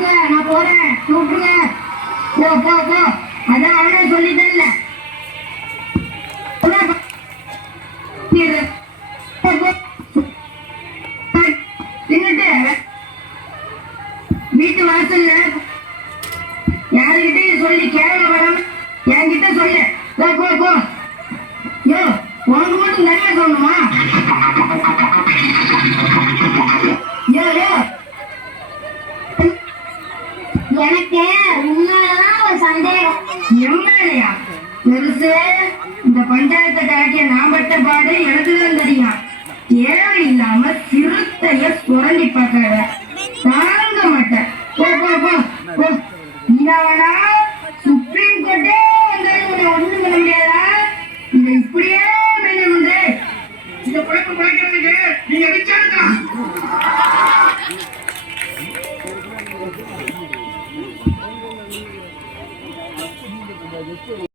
விட்டுருங்க, நான் போறேன், விட்டுருங்க. போ போ போ. அதான் அவனே சொல்லிட்டேன்ல. வீட்டு வாசல்ல யாருகிட்டையும் சொல்லி கேவலப்படாம என்கிட்ட சொல்லு. போ போ போ. யோ, உனக்கு மட்டும் தனியா சொல்லணுமா? யோ யோ, எனக்கு உண்மையிலதான் ஒரு சந்தேகம். எம்எல்ஏயா பெருசு? இந்த பஞ்சாயத்தை காட்டிய நான் பட்ட பாடு எனக்குதான் தெரியும். தேவையில்லாம சிறுத்தைய சுரண்டி பார்க்காத, தாங்க மாட்டேன். போ போ போ போ. இன்னாவனா சுப்ரீம் கோர்ட்டே வந்தாலும் ஒண்ணும் பண்ண முடியாதா? இதை இப்படியே மெயின்டைன் பண்ற. இந்த குழப்பம் குறைக்க